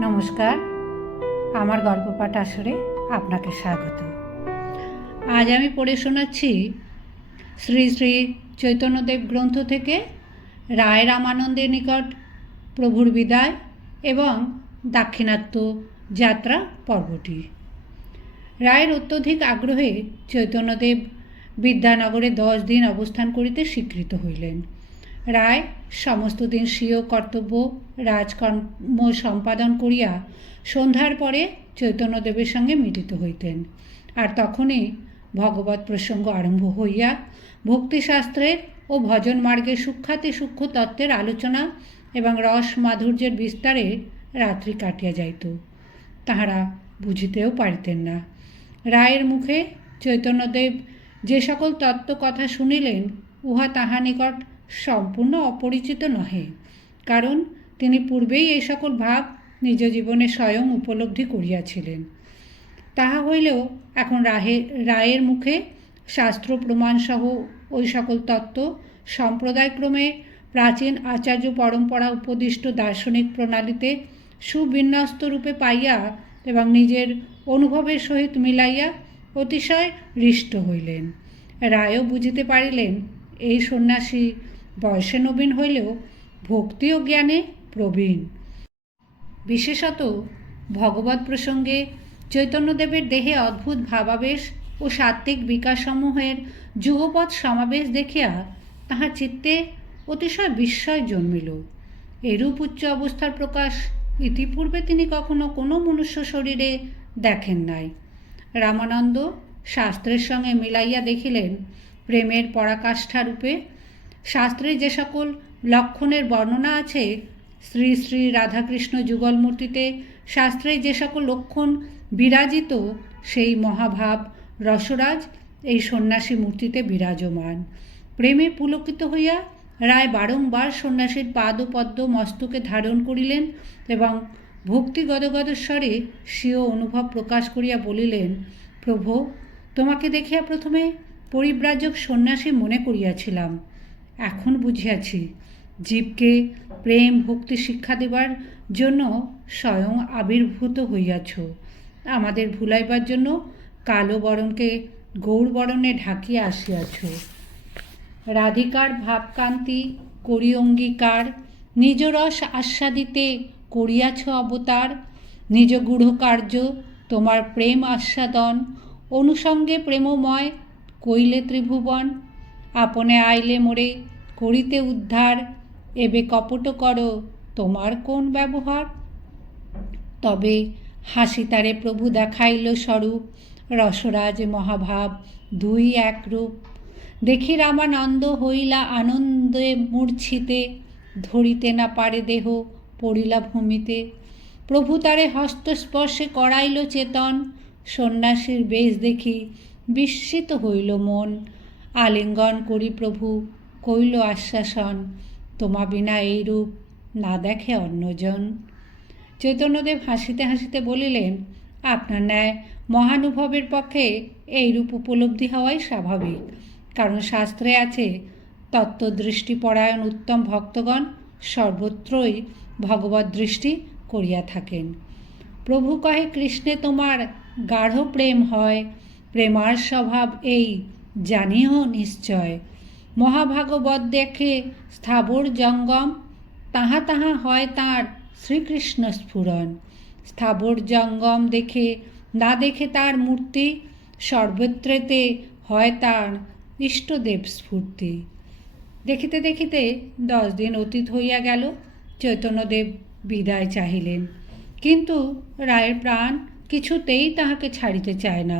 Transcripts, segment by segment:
নমস্কার। আমার গল্প পাঠ আসরে আপনাকে স্বাগত। আজ আমি পড়ে শোনাচ্ছি শ্রী শ্রী চৈতন্যদেব গ্রন্থ থেকে রায় রামানন্দের নিকট প্রভুর বিদায় এবং দাক্ষিণাত্য যাত্রা পর্বটি। রায়ের অত্যধিক আগ্রহে চৈতন্যদেব বিদ্যানগরে দশ দিন অবস্থান করিতে স্বীকৃত হইলেন। রায় সমস্ত দিন স্বীয় কর্তব্য, রাজকর্ম সম্পাদন করিয়া সন্ধ্যার পরে চৈতন্যদেবের সঙ্গে মিলিত হইতেন। আর তখনই ভগবত প্রসঙ্গ আরম্ভ হইয়া ভক্তিশাস্ত্রের ও ভজন মার্গের সূক্ষাতি সূক্ষ্ম তত্ত্বের আলোচনা এবং রস মাধুর্যের বিস্তারে রাত্রি কাটিয়া যাইত। তাহারা বুঝিতেও পারিতেন না। রায়ের মুখে চৈতন্যদেব যে সকল তত্ত্ব কথা শুনিলেন, উহা তাহা নিকট সম্পূর্ণ অপরিচিত নহে। কারণ, তিনি পূর্বেই এই সকল ভাব নিজ জীবনে স্বয়ং উপলব্ধি করিয়াছিলেন। তাহা হইলেও এখন রাহে, রায়ের মুখে শাস্ত্র প্রমাণসহ ওই সকল তত্ত্ব সম্প্রদায়ক্রমে প্রাচীন আচার্য পরম্পরা উপদিষ্ট দার্শনিক প্রণালীতে সুবিন্যস্ত রূপে পাইয়া এবং নিজের অনুভবের সহিত মিলাইয়া অতিশয় হৃষ্ট হইলেন। রায়ও বুঝিতে পারিলেন, এই সন্ন্যাসী বয়সে নবীন হইলেও ভক্তি ও জ্ঞানে প্রবীণ। বিশেষত ভগবত প্রসঙ্গে চৈতন্যদেবের দেহে অদ্ভুত ভাবাবেশ ও সাত্ত্বিক বিকাশসমূহের যুগপৎ সমাবেশ দেখিয়া তাহার চিত্তে অতিশয় বিস্ময় জন্মিল। এরূপ উচ্চ অবস্থার প্রকাশ ইতিপূর্বে তিনি কখনো কোনো মনুষ্য শরীরে দেখেন নাই। রামানন্দ শাস্ত্রের সঙ্গে মিলাইয়া দেখিলেন, প্রেমের পরাকাষ্ঠা রূপে শাস্ত্রে যে সকল লক্ষণের বর্ণনা আছে, শ্রী শ্রী রাধাকৃষ্ণ যুগল মূর্তিতে শাস্ত্রে যে সকল লক্ষণ বিরাজিত, সেই মহাভাব রসরাজ এই সন্ন্যাসী মূর্তিতে বিরাজমান। প্রেমে পুলকিত হইয়া রায় বারংবার সন্ন্যাসীর পাদ ও পদ্ম মস্তকে ধারণ করিলেন এবং ভক্তি গদগদস্বরে স্বীয় অনুভব প্রকাশ করিয়া বলিলেন, প্রভু, তোমাকে দেখিয়া প্রথমে পরিব্রাজক সন্ন্যাসী মনে করিয়াছিলাম। এখন বুঝিয়াছি, জীবকে প্রেম, ভক্তি, শিক্ষা দেবার জন্য স্বয়ং আবির্ভূত হইয়াছ। আমাদের ভুলাইবার জন্য কালো বরণকে গৌর বরণে ঢাকিয়া আসিয়াছ। রাধিকার ভাবকান্তি করি অঙ্গীকার, নিজ রস আস্বাদিতে করিয়াছ অবতার। নিজ গূঢ় কার্য তোমার প্রেম আস্বাদন, অনুসঙ্গে প্রেমময় কইলে ত্রিভুবন। আপনে আইলে মোরে করিতে উদ্ধার। এবে কপট করো, তোমার কোন ব্যবহার? তবে হাসি তারে প্রভু দেখাইল স্বরূপ, রসরাজ মহাভাব দুই এক রূপ। দেখি রামানন্দ হইলা আনন্দে মূর্ছিতে, ধরিতে না পারে দেহ পড়িলা ভূমিতে। প্রভু তারে হস্তস্পর্শে করাইল চেতন, সন্ন্যাসীর বেশ দেখি বিস্মিত হইল মন। আলিঙ্গন করি প্রভু কইল আশ্বাসন, তোমা বিনা এই রূপ না দেখে অন্যজন। চৈতন্যদেব হাসিতে হাসিতে বলিলেন, আপনার ন্যায় মহানুভবের পক্ষে এই রূপ উপলব্ধি হওয়াই স্বাভাবিক, কারণ শাস্ত্রে আছে, তত্ত্বদৃষ্টিপরায়ণ উত্তম ভক্তগণ সর্বত্রই ভগবত দৃষ্টি করিয়া থাকেন। প্রভু কহে, কৃষ্ণে তোমার গাঢ় প্রেম হয়, প্রেমার স্বভাব এই জানিও নিশ্চয়। মহাভাগবত দেখে স্থাবর জঙ্গম, তাহা তাহা হয় তার শ্রীকৃষ্ণ স্ফুরণ। স্থাবর জঙ্গম দেখে, না দেখে তার মূর্তি, সর্বত্রেতে হয় তার ইষ্টদেব স্ফূর্তি। দেখিতে দেখিতে দশ দিন অতীত হইয়া গেল, চৈতন্যদেব বিদায় চাহিলেন। কিন্তু রায়ের প্রাণ কিছুতেই তাহাকে ছাড়িতে চায় না।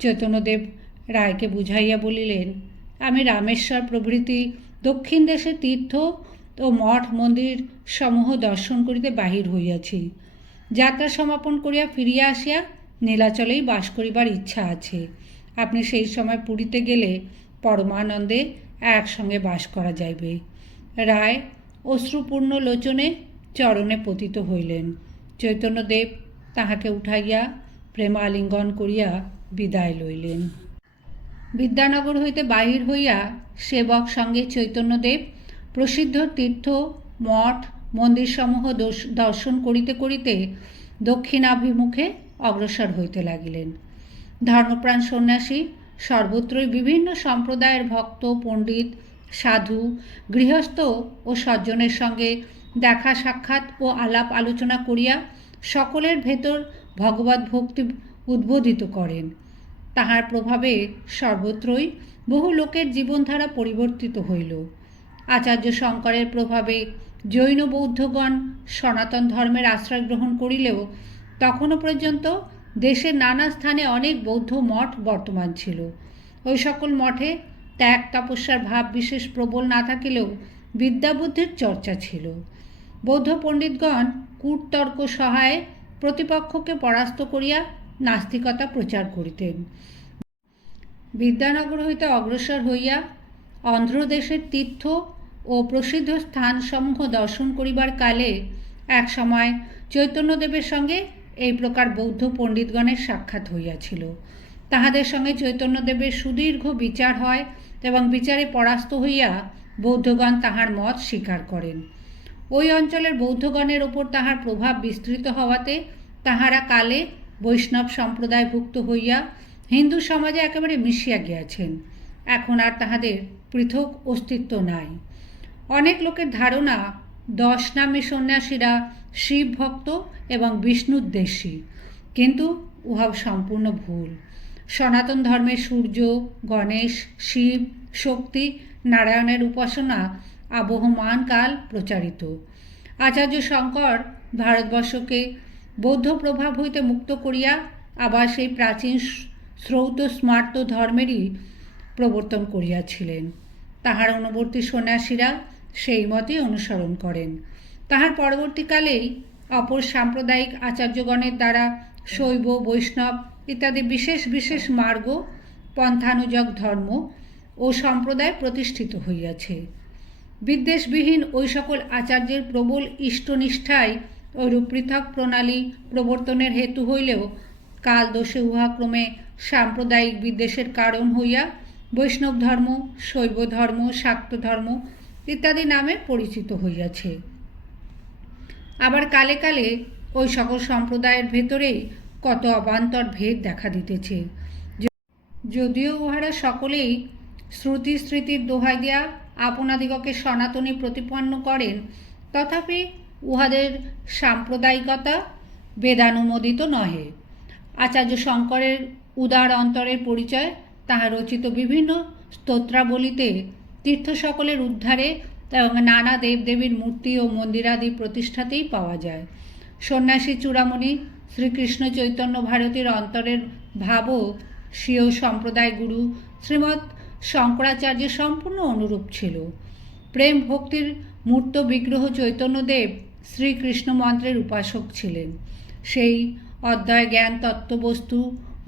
চৈতন্যদেব রায়কে বুঝাইয়া বলিলেন আমি রামেশ্বর প্রভৃতি দক্ষিণ দেশের তীর্থ ও মঠ মন্দির সমূহ দর্শন করিতে বাহির হইয়াছি। যাত্রা সমাপন করিয়া ফিরিয়া আসিয়া নীলাচলেই বাস করিবার ইচ্ছা আছে। আপনি সেই সময় পুরীতে গেলে পরমানন্দে একসঙ্গে বাস করা যাইবে। রায় অশ্রুপূর্ণ লোচনে চরণে পতিত হইলেন। চৈতন্যদেব তাহাকে উঠাইয়া প্রেমালিঙ্গন করিয়া বিদায় লইলেন। বিদ্যানগর হইতে বাহির হইয়া সেবক সঙ্গে চৈতন্যদেব প্রসিদ্ধ তীর্থ, মঠ, মন্দিরসমূহ দর্শ- দর্শন করিতে করিতে দক্ষিণাভিমুখে অগ্রসর হইতে লাগিলেন। ধর্মপ্রাণ সন্ন্যাসী, সর্বত্রই বিভিন্ন সম্প্রদায়ের ভক্ত, পণ্ডিত, সাধু, গৃহস্থ ও সজ্জনের সঙ্গে দেখা সাক্ষাৎ ও আলাপ আলোচনা করিয়া সকলের ভেতর ভগবত ভক্তি উদ্বোধিত করেন। তাহার প্রভাবে সর্বত্রই বহু লোকের জীবনধারা পরিবর্তিত হইল। আচার্য শঙ্করের প্রভাবে জৈন বৌদ্ধগণ সনাতন ধর্মের আশ্রয় গ্রহণ করিলেও তখনও পর্যন্ত দেশের নানা স্থানে অনেক বৌদ্ধ মঠ বর্তমান ছিল। ওই সকল মঠে ত্যাগ, তপস্যার ভাব বিশেষ প্রবল না থাকিলেও বিদ্যাবুদ্ধির চর্চা ছিল। বৌদ্ধ পণ্ডিতগণ কূটতর্ক সহায়ে প্রতিপক্ষকে পরাস্ত করিয়া নাস্তিকতা প্রচার করিতেন। বিদ্যানগর হইতে অগ্রসর হইয়া অন্ধ্রদেশের তীর্থ ও প্রসিদ্ধ স্থানসমূহ দর্শন করিবার কালে এক সময় চৈতন্যদেবের সঙ্গে এই প্রকার বৌদ্ধ পণ্ডিতগণের সাক্ষাৎ হইয়াছিল। তাহাদের সঙ্গে চৈতন্যদেবের সুদীর্ঘ বিচার হয় এবং বিচারে পরাস্ত হইয়া বৌদ্ধগণ তাহার মত স্বীকার করেন। ওই অঞ্চলের বৌদ্ধগণের ওপর তাহার প্রভাব বিস্তৃত হওয়াতে তাহারা কালে বৈষ্ণব সম্প্রদায়ভুক্ত হইয়া হিন্দু সমাজে একেবারে মিশিয়া গিয়াছেন। এখন আর তাহাদের পৃথক অস্তিত্ব নাই। অনেক লোকের ধারণা দশ নামে সন্ন্যাসীরা শিব ভক্ত এবং বিষ্ণুদ্বেষী কিন্তু উহা সম্পূর্ণ ভুল। সনাতন ধর্মের সূর্য, গণেশ, শিব, শক্তি, নারায়ণের উপাসনা আবহমান কাল প্রচারিত। আচার্য শঙ্কর ভারতবর্ষকে বৌদ্ধ প্রভাব হইতে মুক্ত করিয়া আবার সেই প্রাচীন শ্রৌত স্মার্ত ধর্মেরই প্রবর্তন করিয়াছিলেন। তাহার অনুবর্তী সন্ন্যাসীরা সেই মতই অনুসরণ করেন। তাহার পরবর্তীকালেই অপর সাম্প্রদায়িক আচার্যগণের দ্বারা শৈব, বৈষ্ণব ইত্যাদি বিশেষ বিশেষ মার্গ পন্থানুযোগ ধর্ম ও সম্প্রদায় প্রতিষ্ঠিত হইয়াছে। বিদ্বেষবিহীন ওই সকল আচার্যের প্রবল ইষ্টনিষ্ঠায় ঐরূপ পৃথক প্রণালী প্রবর্তনের হেতু হইলেও কাল দোষে উহা ক্রমে সাম্প্রদায়িক বিদ্বেষের কারণ হইয়া বৈষ্ণব ধর্ম শৈব ধর্ম শাক্ত ধর্ম ইত্যাদি নামে পরিচিত হইয়াছে আবার কালে কালে ওই সকল সম্প্রদায়ের ভেতরেই কত অবান্তর ভেদ দেখা দিতেছে। যদিও উহারা সকলেই শ্রুতি স্মৃতির দোহাই দিয়া আপনাদিগকে সনাতনী প্রতিপন্ন করেন, তথাপি উহাদের সাম্প্রদায়িকতা বেদানুমোদিত নহে। আচার্য শঙ্করের উদার অন্তরের পরিচয় তাহার রচিত বিভিন্ন স্তোত্রাবলিতে তীর্থ সকলের উদ্ধারে এবং নানা দেবদেবীর মূর্তি ও মন্দিরাদি প্রতিষ্ঠাতেই পাওয়া যায়। সন্ন্যাসী চূড়ামণি শ্রীকৃষ্ণ চৈতন্য ভারতীর অন্তরের ভাবও স্বীয় সম্প্রদায় গুরু শ্রীমৎ শঙ্করাচার্যের সম্পূর্ণ অনুরূপ ছিল। প্রেম ভক্তির মূর্ত বিগ্রহ চৈতন্যদেব শ্রীকৃষ্ণ মন্ত্রের উপাসক ছিলেন। সেই অদ্বয় জ্ঞান তত্ত্ববস্তু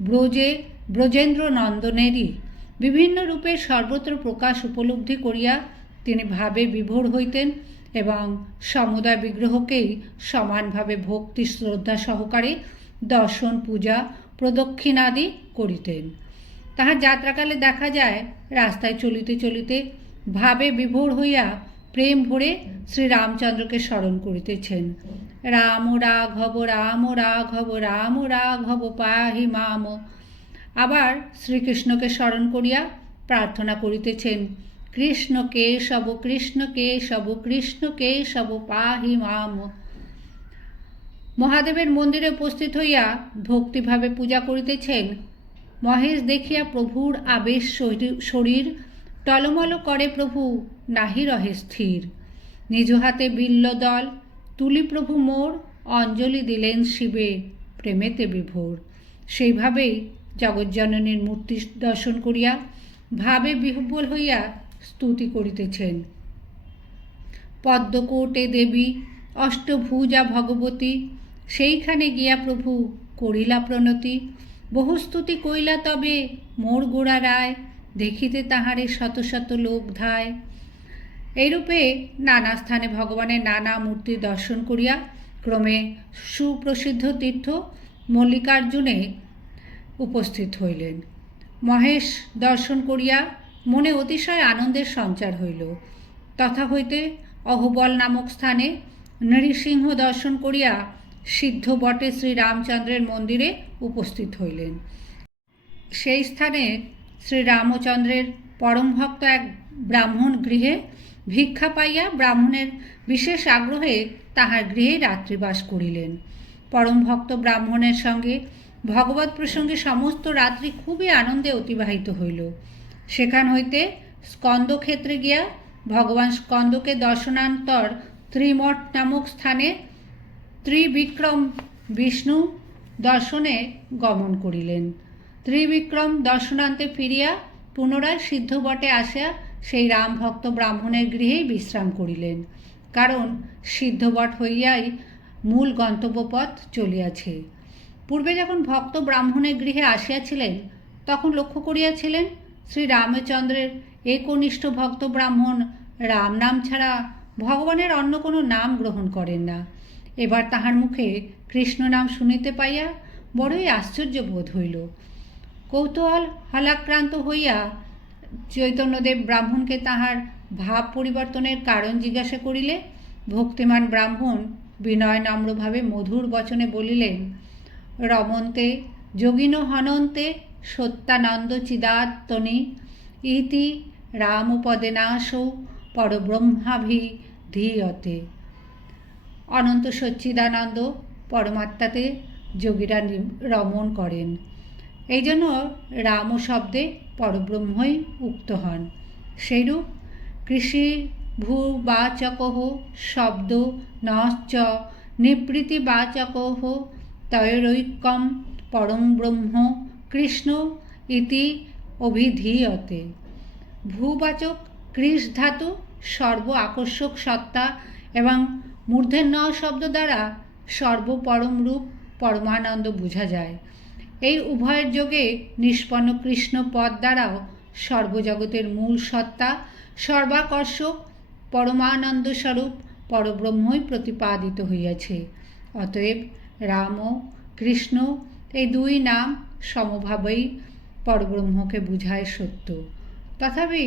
ব্রজে ব্রজেন্দ্র নন্দনেরই বিভিন্ন রূপে সর্বত্র প্রকাশ উপলব্ধি করিয়া তিনি ভাবে বিভোর হইতেন এবং সমুদায় বিগ্রহকেই সমানভাবে ভক্তি শ্রদ্ধা সহকারে দর্শন, পূজা প্রদক্ষিণাদি করিতেন। তাহার যাত্রাকালে দেখা যায়, রাস্তায় চলিতে চলিতে ভাবে বিভোর হইয়া প্রেম ভরে শ্রীরামচন্দ্রকে স্মরণ করিতেছেন। রাম রাঘব রাম রাঘব রাম রাঘব পাহি মাম। আবার শ্রীকৃষ্ণকে স্মরণ করিয়া প্রার্থনা করিতেছেন, কৃষ্ণ কেশব কৃষ্ণ কেশব কৃষ্ণ কেশব পাহি মাম। মহাদেবের মন্দিরে উপস্থিত হইয়া ভক্তিভাবে পূজা করিতেছেন। মহেশ দেখিয়া প্রভুর আবেশ শরীর- শরীর টলমল করে প্রভু। নাহি রহে স্থির। নিজ হাতে বিল্লদল তুলি প্রভু মোর অঞ্জলি দিলেন শিবে, প্রেমেতে বিভোর। সেইভাবেই জগজ্জননীর মূর্তি দর্শন করিয়া ভাবে বিহ্বল হইয়া স্তুতি করিতেছেন। পদ্মকোটে দেবী, অষ্টভুজা ভগবতী, সেইখানে গিয়া প্রভু করিলা প্রণতি। বহু স্তুতি কইলা তবে মোর গোড়া রায়, দেখিতে তাহারে শত শত লোক ধায়। এইরূপে নানা স্থানে ভগবানের নানা মূর্তি দর্শন করিয়া ক্রমে সুপ্রসিদ্ধ তীর্থ মল্লিকার্জুনে উপস্থিত হইলেন। মহেশ দর্শন করিয়া মনে অতিশয় আনন্দের সঞ্চার হইল। তথা হইতে অহবল নামক স্থানে নৃসিংহ দর্শন করিয়া সিদ্ধ বটে শ্রীরামচন্দ্রের মন্দিরে উপস্থিত হইলেন। সেই স্থানে শ্রী রামচন্দ্রের পরম ভক্ত এক ব্রাহ্মণ গৃহে ভিক্ষা পাইয়া ব্রাহ্মণের বিশেষ আগ্রহে তাহার গৃহে রাত্রিবাস করিলেন। পরম ভক্ত ব্রাহ্মণের সঙ্গে, ভগবত প্রসঙ্গে সমস্ত রাত্রি খুবই আনন্দে অতিবাহিত হইল। সেখান হইতে স্কন্দক্ষেত্রে গিয়া ভগবান স্কন্দকে দর্শনান্তর ত্রিমঠ নামক স্থানে ত্রিবিক্রম বিষ্ণু দর্শনে গমন করিলেন। ত্রিবিক্রম দর্শনান্তে ফিরিয়া পুনরায় সিদ্ধবটে আসিয়া সেই রামভক্ত ব্রাহ্মণের গৃহেই বিশ্রাম করিলেন। কারণ সিদ্ধবট হইয়াই মূল গন্তব্যপথ চলিয়াছে। পূর্বে যখন ভক্ত ব্রাহ্মণের গৃহে আসিয়াছিলেন, তখন লক্ষ্য করিয়াছিলেন, শ্রী রামচন্দ্রের একনিষ্ঠ ভক্ত ব্রাহ্মণ রাম নাম ছাড়া ভগবানের অন্য কোনো নাম গ্রহণ করেন না। এবার তাহার মুখে কৃষ্ণ নাম শুনিতে পাইয়া বড়ই আশ্চর্য বোধ হইল। কৌতূহল হলাক্রান্ত হইয়া চৈতন্যদেব ব্রাহ্মণকে তাহার ভাব পরিবর্তনের কারণ জিজ্ঞাসা করিলে, ভক্তিমান ব্রাহ্মণ বিনয় নম্রভাবে মধুর বচনে বলিলেন, রমন্তে, যোগিন হনন্তে সত্যানন্দ চিদাত্তনি ইতি রামপদে নাশৌ পরব্রহ্মাভি ধীয়তে। অনন্ত সচ্চিদানন্দ পরমাত্মাতে যোগীরা রমণ করেন। এই জন্য রাম শব্দে পরব্রহ্মই উক্ত হন। সেইরূপ কৃষি ভূ ভূবাচকহ শব্দ নশ্চ নিবৃত্তিবাচকহ তৈরৈক্যম পরম ব্রহ্ম কৃষ্ণ ইতি অভিধীয়তে। ভূবাচক কৃষ ধাতু সর্ব আকর্ষক সত্তা এবং মূর্ধন্য শব্দ দ্বারা সর্বপরম রূপ পরমানন্দ বোঝা যায়। এই উভয়ের যোগে নিষ্পন্ন কৃষ্ণ পদ দ্বারাও সর্বজগতের মূল সত্তা, সর্বাকর্ষক, পরমানন্দ স্বরূপ পরব্রহ্মই প্রতিপাদিত হইয়াছে। অতএব রাম, কৃষ্ণ এই দুই নাম সমভাবেই পরব্রহ্মকে বুঝায় সত্য। তথাপি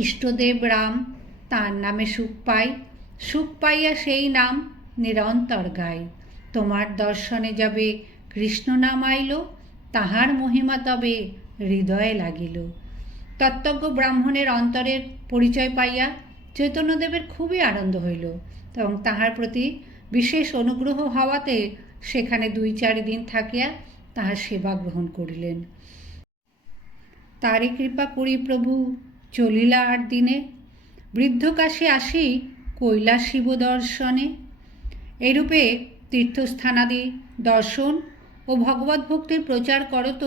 ইষ্টদেব রাম তার নামে সুখ পাই সুখ পাইয়া সেই নাম নিরন্তর গাই তোমার দর্শনে যাবে কৃষ্ণ নাম আইল তাহার মহিমা তবে হৃদয়ে লাগিল। তত্ত্বজ্ঞ ব্রাহ্মণের অন্তরের পরিচয় পাইয়া চৈতন্যদেবের খুবই আনন্দ হইল এবং তাহার প্রতি বিশেষ অনুগ্রহ হওয়াতে সেখানে দুই চারি দিন থাকিয়া তাহার সেবা গ্রহণ করিলেন। তারে কৃপা করি প্রভু, চলিলা আট দিনে। বৃদ্ধকাশে আসি কৈলাস শিব দর্শনে এরূপে তীর্থস্থানাদি দর্শন ও ভগবত ভক্তির প্রচার করত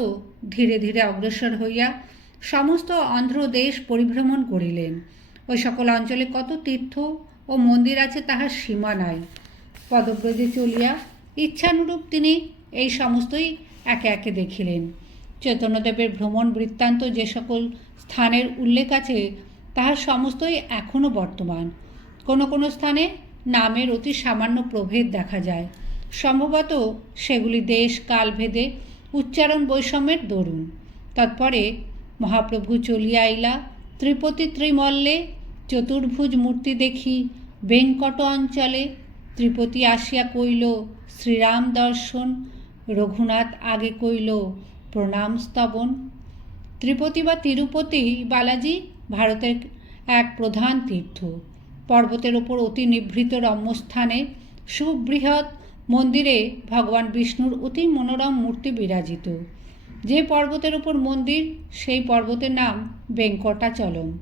ধীরে ধীরে অগ্রসর হইয়া সমস্ত অন্ধ্র দেশ পরিভ্রমণ করিলেন। ওই সকল অঞ্চলে কত তীর্থ ও মন্দির আছে তাহার সীমা নাই। পদব্রজে চলিয়া ইচ্ছানুরূপ তিনি এই সমস্তই একে একে দেখিলেন। চৈতন্যদেবের ভ্রমণ বৃত্তান্ত যে সকল স্থানের উল্লেখ আছে, তাহার সমস্তই এখনও বর্তমান। কোনো কোনো স্থানে নামের অতি সামান্য প্রভেদ দেখা যায়। সম্ভবত সেগুলি দেশ, কালভেদে উচ্চারণ বৈষম্যের দরুন। তৎপরে মহাপ্রভু চলিয়া আইলা, ত্রিপতি ত্রিমল্লে, চতুর্ভুজ মূর্তি দেখি, বেঙ্কট অঞ্চলে ত্রিপতি আসিয়া কইল, শ্রীরাম দর্শন, রঘুনাথ আগে কইল, প্রণাম স্তবন। ত্রিপতি বা তিরুপতি বালাজি ভারতের এক প্রধান তীর্থ। পর্বতের ওপর অতি নিভৃত রম্যস্থানে সুবৃহৎ মন্দিরে ভগবান বিষ্ণুর অতি মনোরম মূর্তি বিরাজিত। যে পর্বতের উপর মন্দির, সেই পর্বতের নাম বেঙ্কটাচলম।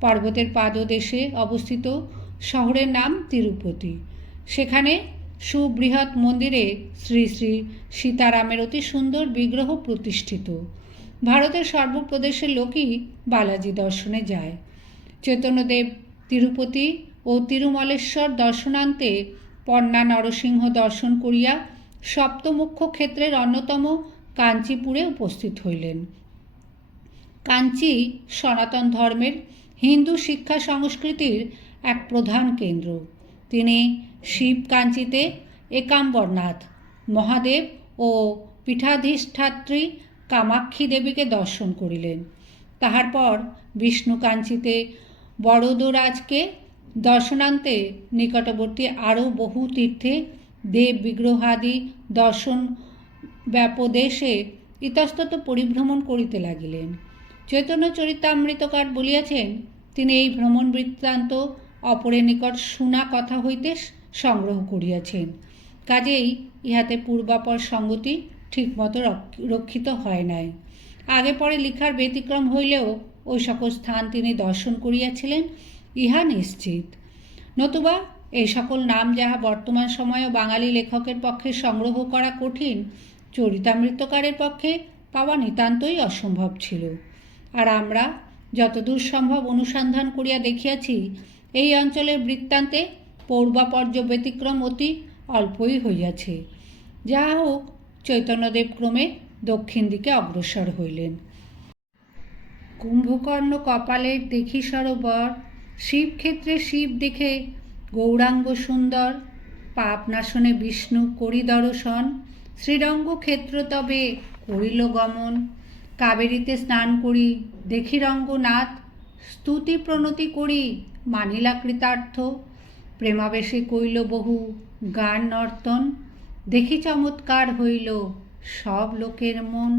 পর্বতের পাদদেশে অবস্থিত শহরের নাম তিরুপতি। সেখানে সুবৃহৎ মন্দিরে শ্রী শ্রী সীতারামের অতি সুন্দর বিগ্রহ প্রতিষ্ঠিত। ভারতের সর্বপ্রদেশের লোকই বালাজি দর্শনে যায়। চৈতন্যদেব তিরুপতি ও তিরুমলেশ্বর দর্শনান্তে পন্না নরসিংহ দর্শন করিয়া সপ্তমুখ্য ক্ষেত্রের অন্যতম কাঞ্চিপুরে উপস্থিত হইলেন। কাঞ্চি সনাতন ধর্মের হিন্দু শিক্ষা সংস্কৃতির এক প্রধান কেন্দ্র। তিনি শিব কাঞ্চিতে একাম্বরনাথ, মহাদেব ও পীঠাধিষ্ঠাত্রী কামাক্ষী দেবীকে দর্শন করিলেন। তাহার পর বিষ্ণু কাঞ্চিতে বড়দরাজকে দর্শনান্তে নিকটবর্তী আরও বহু তীর্থে দেব বিগ্রহাদি দর্শন ব্যাপদেশে ইতস্তত পরিভ্রমণ করিতে লাগিলেন। চৈতন্য চরিতামৃতকার বলিয়াছেন, তিনি এই ভ্রমণ বৃত্তান্ত অপরের নিকট শোনা কথা হইতে সংগ্রহ করিয়াছেন। কাজেই ইহাতে পূর্বাপর সঙ্গতি ঠিকমতো রক্ষিত হয় নাই। আগে পরে লিখার ব্যতিক্রম হইলেও ওই সকল স্থান তিনি দর্শন করিয়াছিলেন ইহা নিশ্চিত। নতুবা এই সকল নাম যাহা বর্তমান সময়েও বাঙালি লেখকের পক্ষে সংগ্রহ করা কঠিন, চরিতামৃতকারের পক্ষে পাওয়া নিতান্তই অসম্ভব ছিল। আর আমরা যতদূর সম্ভব অনুসন্ধান করিয়া দেখিয়াছি, এই অঞ্চলের বৃত্তান্তে পূর্বাপর্য ব্যতিক্রম অতি অল্পই হইয়াছে। যাহা হোক, চৈতন্যদেব ক্রমে দক্ষিণ দিকে অগ্রসর হইলেন। কুম্ভকর্ণ কপালের দেখি সরোবর শিবক্ষেত্রে শিব দেখে গৌরাঙ্গ সুন্দর পাপ নাশনে বিষ্ণু করি দর্শন, শ্রীরঙ্গ ক্ষেত্র তবে করিল গমন। কাবেরীতে স্নান করি, দেখি রঙ্গনাথ, স্তুতি প্রণতি করি মানিলা কৃতার্থ। প্রেমাবেশে কইল বহু গান নর্তন, দেখি চমৎকার হইল সব লোকের মন।